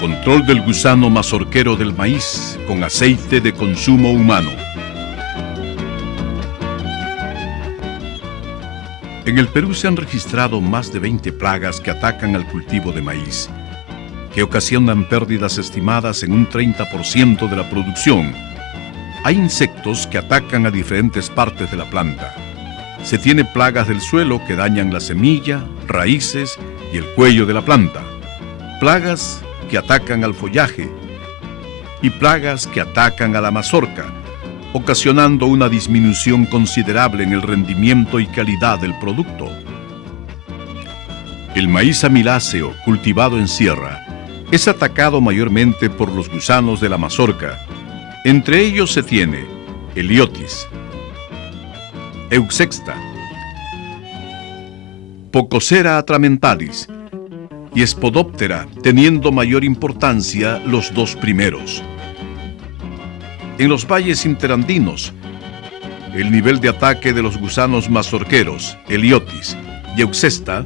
Control del gusano mazorquero del maíz con aceite de consumo humano. En el Perú se han registrado más de 20 plagas que atacan al cultivo de maíz, que ocasionan pérdidas estimadas en un 30% de la producción. Hay insectos que atacan a diferentes partes de la planta. Se tiene plagas del suelo que dañan la semilla, raíces y el cuello de la planta. Plagas que atacan al follaje y plagas que atacan a la mazorca, ocasionando una disminución considerable en el rendimiento y calidad del producto. El maíz amiláceo, cultivado en sierra, es atacado mayormente por los gusanos de la mazorca. Entre ellos se tiene Heliotis, Euxexta, Pococera atramentalis y Spodoptera, teniendo mayor importancia los dos primeros. En los valles interandinos, el nivel de ataque de los gusanos mazorqueros, Heliotis y Euxexta,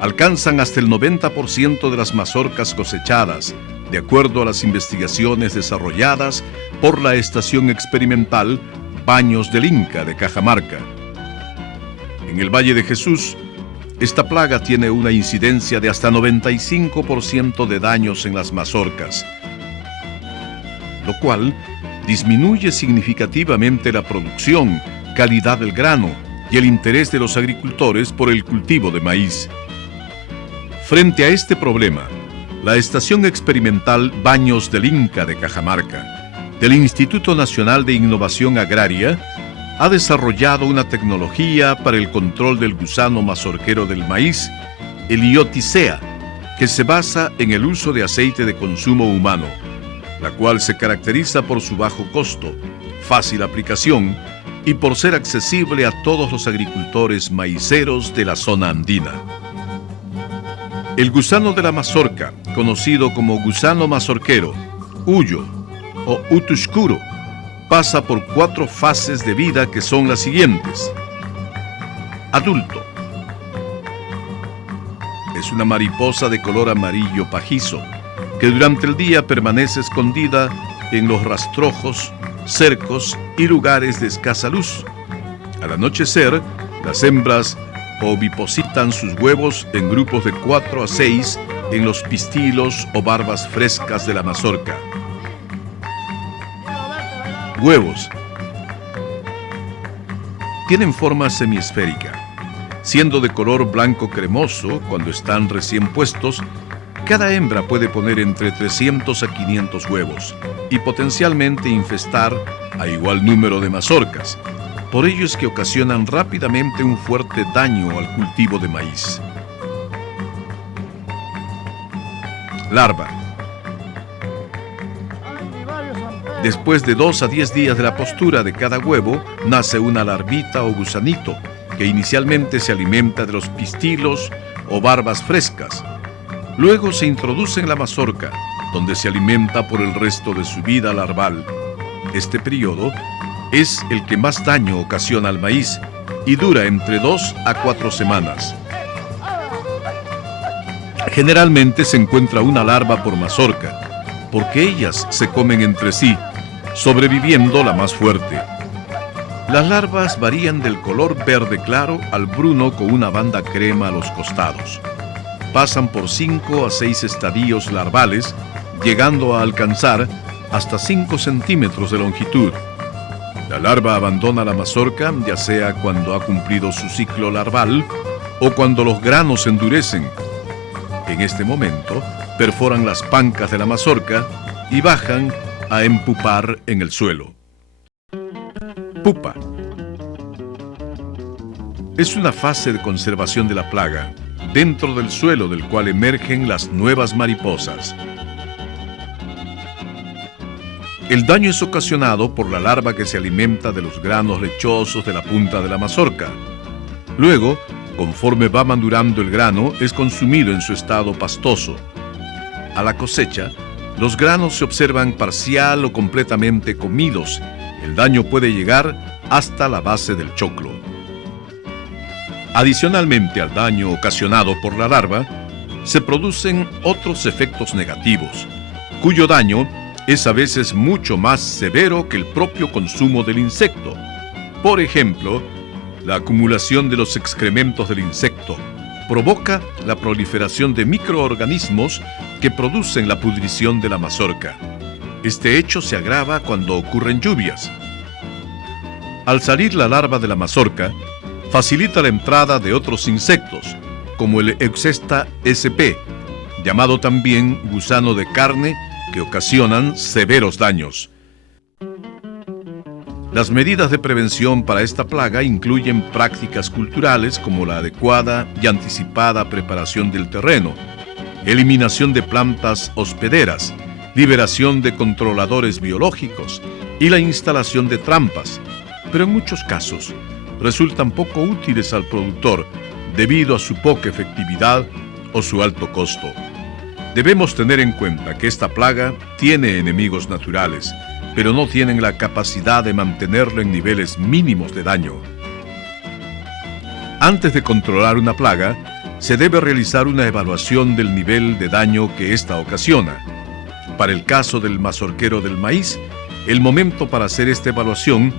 alcanzan hasta el 90% de las mazorcas cosechadas, de acuerdo a las investigaciones desarrolladas por la Estación Experimental Baños del Inca de Cajamarca. En el Valle de Jesús, esta plaga tiene una incidencia de hasta 95% de daños en las mazorcas, lo cual disminuye significativamente la producción, calidad del grano y el interés de los agricultores por el cultivo de maíz. Frente a este problema, la Estación Experimental Baños del Inca de Cajamarca, del Instituto Nacional de Innovación Agraria, ha desarrollado una tecnología para el control del gusano mazorquero del maíz, Heliotisea, que se basa en el uso de aceite de consumo humano, la cual se caracteriza por su bajo costo, fácil aplicación y por ser accesible a todos los agricultores maiceros de la zona andina. El gusano de la mazorca, conocido como gusano mazorquero, huyo o utuscuro, pasa por 4 fases de vida que son las siguientes. Adulto. Es una mariposa de color amarillo pajizo que durante el día permanece escondida en los rastrojos, cercos y lugares de escasa luz. Al anochecer, las hembras ovipositan sus huevos en grupos de 4 a 6 en los pistilos o barbas frescas de la mazorca. Huevos. Tienen forma semiesférica, siendo de color blanco cremoso cuando están recién puestos. Cada hembra puede poner entre 300 a 500 huevos y potencialmente infestar a igual número de mazorcas. Por ello es que ocasionan rápidamente un fuerte daño al cultivo de maíz. Larva. Después de 2 a 10 días de la postura de cada huevo, nace una larvita o gusanito, que inicialmente se alimenta de los pistilos o barbas frescas. Luego se introduce en la mazorca, donde se alimenta por el resto de su vida larval. Este periodo es el que más daño ocasiona al maíz y dura entre 2 a 4 semanas. Generalmente se encuentra una larva por mazorca, porque ellas se comen entre sí, sobreviviendo la más fuerte. Las larvas varían del color verde claro al bruno con una banda crema a los costados. Pasan por 5 a 6 estadios larvales, llegando a alcanzar hasta 5 centímetros de longitud. La larva abandona la mazorca, ya sea cuando ha cumplido su ciclo larval o cuando los granos se endurecen. En este momento, perforan las pancas de la mazorca y bajan a empupar en el suelo. Pupa. Es una fase de conservación de la plaga, dentro del suelo del cual emergen las nuevas mariposas. El daño es ocasionado por la larva que se alimenta de los granos lechosos de la punta de la mazorca. Luego, conforme va madurando el grano, es consumido en su estado pastoso, A la cosecha, los granos se observan parcial o completamente comidos. El daño puede llegar hasta la base del choclo. Adicionalmente al daño ocasionado por la larva, se producen otros efectos negativos, cuyo daño es a veces mucho más severo que el propio consumo del insecto. Por ejemplo, la acumulación de los excrementos del insecto provoca la proliferación de microorganismos que producen la pudrición de la mazorca. Este hecho se agrava cuando ocurren lluvias. Al salir la larva de la mazorca, facilita la entrada de otros insectos, como el Euxesta sp, llamado también gusano de carne, que ocasionan severos daños. Las medidas de prevención para esta plaga incluyen prácticas culturales como la adecuada y anticipada preparación del terreno, eliminación de plantas hospederas, liberación de controladores biológicos y la instalación de trampas, pero en muchos casos resultan poco útiles al productor debido a su poca efectividad o su alto costo. Debemos tener en cuenta que esta plaga tiene enemigos naturales, pero no tienen la capacidad de mantenerlo en niveles mínimos de daño. Antes de controlar una plaga, se debe realizar una evaluación del nivel de daño que ésta ocasiona. Para el caso del mazorquero del maíz, el momento para hacer esta evaluación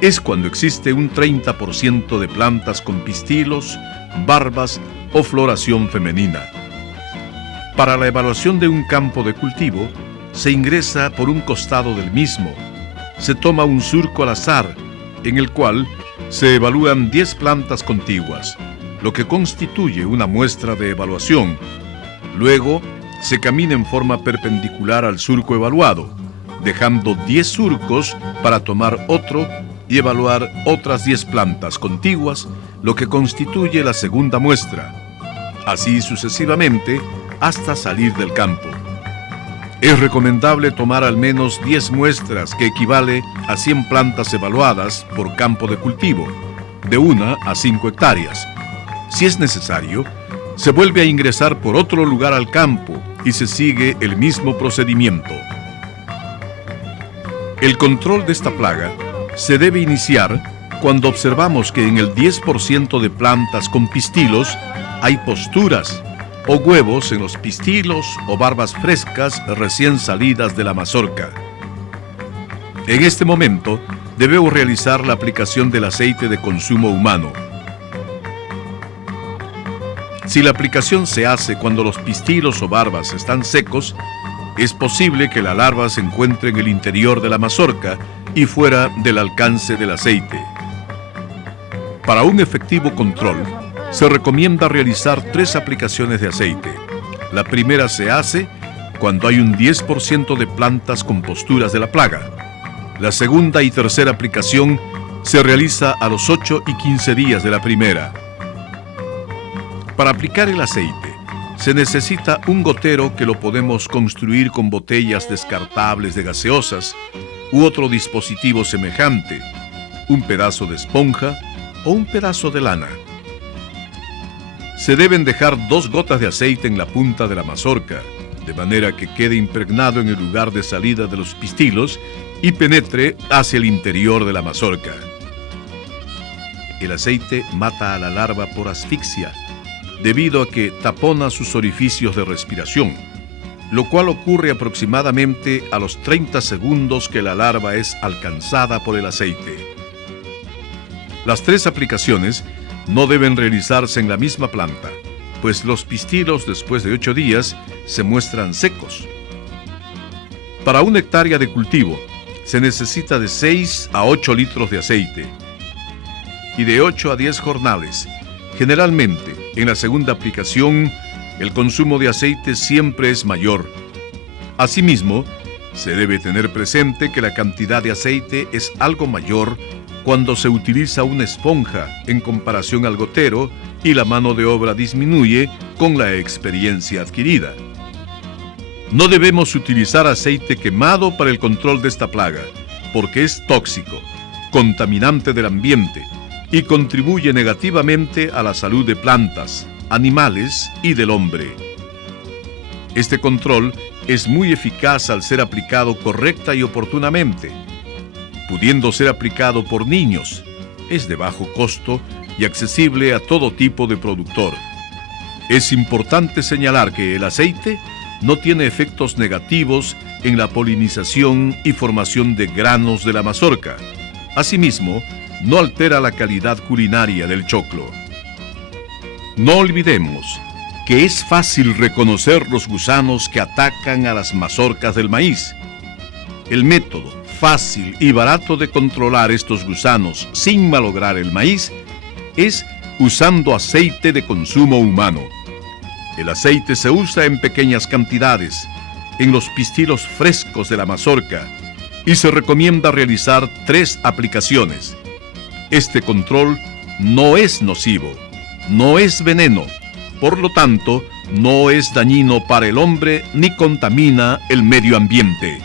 es cuando existe un 30% de plantas con pistilos, barbas o floración femenina. Para la evaluación de un campo de cultivo, se ingresa por un costado del mismo. Se toma un surco al azar, en el cual se evalúan 10 plantas contiguas, lo que constituye una muestra de evaluación. Luego, se camina en forma perpendicular al surco evaluado, dejando 10 surcos para tomar otro y evaluar otras 10 plantas contiguas, lo que constituye la segunda muestra. Así sucesivamente, hasta salir del campo. Es recomendable tomar al menos 10 muestras, que equivale a 100 plantas evaluadas por campo de cultivo, de 1 a 5 hectáreas. Si es necesario, se vuelve a ingresar por otro lugar al campo y se sigue el mismo procedimiento. El control de esta plaga se debe iniciar cuando observamos que en el 10% de plantas con pistilos hay posturas o huevos en los pistilos o barbas frescas recién salidas de la mazorca. En este momento debemos realizar la aplicación del aceite de consumo humano. Si la aplicación se hace cuando los pistilos o barbas están secos, es posible que la larva se encuentre en el interior de la mazorca y fuera del alcance del aceite. Para un efectivo control, se recomienda realizar 3 aplicaciones de aceite. La primera se hace cuando hay un 10% de plantas con posturas de la plaga. La segunda y tercera aplicación se realiza a los 8 y 15 días de la primera. Para aplicar el aceite, se necesita un gotero que lo podemos construir con botellas descartables de gaseosas u otro dispositivo semejante, un pedazo de esponja o un pedazo de lana. Se deben dejar 2 gotas de aceite en la punta de la mazorca, de manera que quede impregnado en el lugar de salida de los pistilos y penetre hacia el interior de la mazorca. El aceite mata a la larva por asfixia, debido a que tapona sus orificios de respiración, lo cual ocurre aproximadamente a los 30 segundos que la larva es alcanzada por el aceite. Las 3 aplicaciones no deben realizarse en la misma planta, pues los pistilos después de 8 días se muestran secos. Para 1 hectárea de cultivo se necesita de 6 a 8 litros de aceite y de 8 a 10 jornales. Generalmente, en la segunda aplicación, el consumo de aceite siempre es mayor. Asimismo, se debe tener presente que la cantidad de aceite es algo mayor cuando se utiliza una esponja en comparación al gotero y la mano de obra disminuye con la experiencia adquirida. No debemos utilizar aceite quemado para el control de esta plaga, porque es tóxico, contaminante del ambiente y contribuye negativamente a la salud de plantas, animales y del hombre. Este control es muy eficaz al ser aplicado correcta y oportunamente, pudiendo ser aplicado por niños. Es de bajo costo y accesible a todo tipo de productor. Es importante señalar que el aceite no tiene efectos negativos en la polinización y formación de granos de la mazorca. Asimismo, no altera la calidad culinaria del choclo. No olvidemos que es fácil reconocer los gusanos que atacan a las mazorcas del maíz. El método fácil y barato de controlar estos gusanos sin malograr el maíz es usando aceite de consumo humano. El aceite se usa en pequeñas cantidades, en los pistilos frescos de la mazorca, y se recomienda realizar 3 aplicaciones. Este control no es nocivo, no es veneno, por lo tanto, no es dañino para el hombre ni contamina el medio ambiente.